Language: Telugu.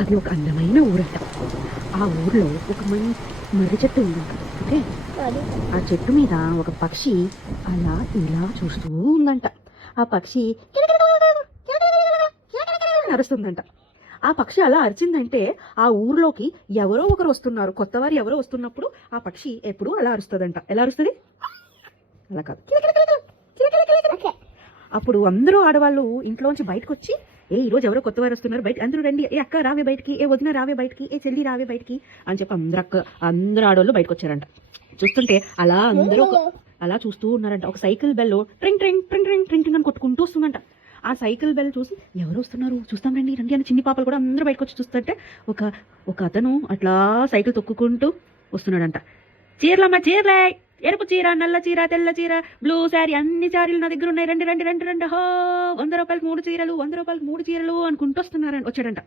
అది ఒక అందమైన ఊరట. ఆ ఊర్లో ఒక మర్రి చెట్టు ఉందంట. ఓకే, ఆ చెట్టు మీద ఒక పక్షి అలా ఇలా చూస్తూ ఉందంట. ఆ పక్షి అరుస్తుందంట. ఆ పక్షి అలా అరిచిందంటే ఆ ఊర్లోకి ఎవరో ఒకరు వస్తున్నారు, కొత్తవారు ఎవరో వస్తున్నప్పుడు ఆ పక్షి ఎప్పుడు అలా అరుస్తుందంట. ఎలా అరుస్తుంది? అలా కాదు, అప్పుడు అందరూ ఆడవాళ్ళు ఇంట్లోంచి బయటకు వచ్చి, ఈరోజు ఎవరో కొత్త వారు వస్తున్నారు, బయట అందరూ రండి, ఏ అక్క రావే బయటికి, ఏ వదిన రావే బయటికి, ఏ చెల్లి రావే బయటికి అని చెప్పి అందరూ ఆడవాళ్ళు బయటకు వచ్చారంట. చూస్తుంటే అలా అందరూ అలా చూస్తూ ఉన్నారంట. ఒక సైకిల్ బెల్ ట్రింగ్ ట్రింగ్ ట్రింగ్ ట్రింగ్ ట్రింగ్ ట్రింగ్ అని కొట్టుకుంటూ వస్తుందంట. ఆ సైకిల్ బెల్ చూసి ఎవరు వస్తున్నారు, చూస్తాం రండి రండి అని చిన్ని పాపలు కూడా అందరూ బయటకు వచ్చి చూస్తుంటే ఒక ఒక అతను అట్లా సైకిల్ తొక్కుకుంటూ వస్తున్నాడంట. చీరలమ్మ చీరలే, ఎరుపు చీర, నల్ల చీర, తెల్ల చీర, బ్లూ శారీ, అన్ని శారీలు నా దగ్గర ఉన్నాయి, రండి రండి రండి రండి, హో 100 రూపాయలకు 3 చీరలు, 100 రూపాయలకు 3 చీరలు అనుకుంటూ వచ్చాడంట.